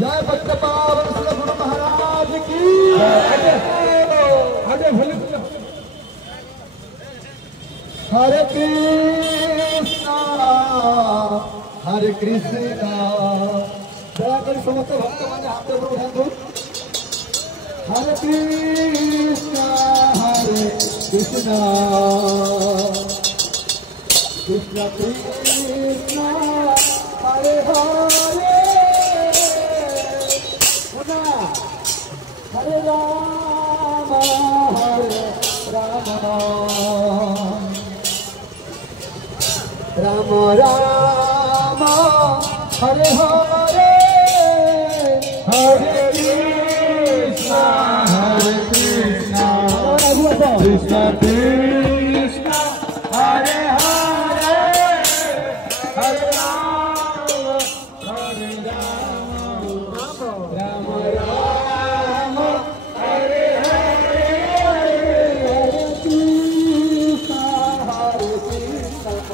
जय भक्त पावन श्री गुरु महाराज की आगे भले हरे कृष्णा दया कर समस्त भक्त माने हाथ ऊपर उठाओ हरे कृष्णा कृष्ण कृष्णा हरे हरे हरे राम राम राम हरे हरे हरे कृष्णा कृष्णा कृष्णा हरे हरे हरे राम राम राम हरे हरे हरे कृष्णा हरे हरे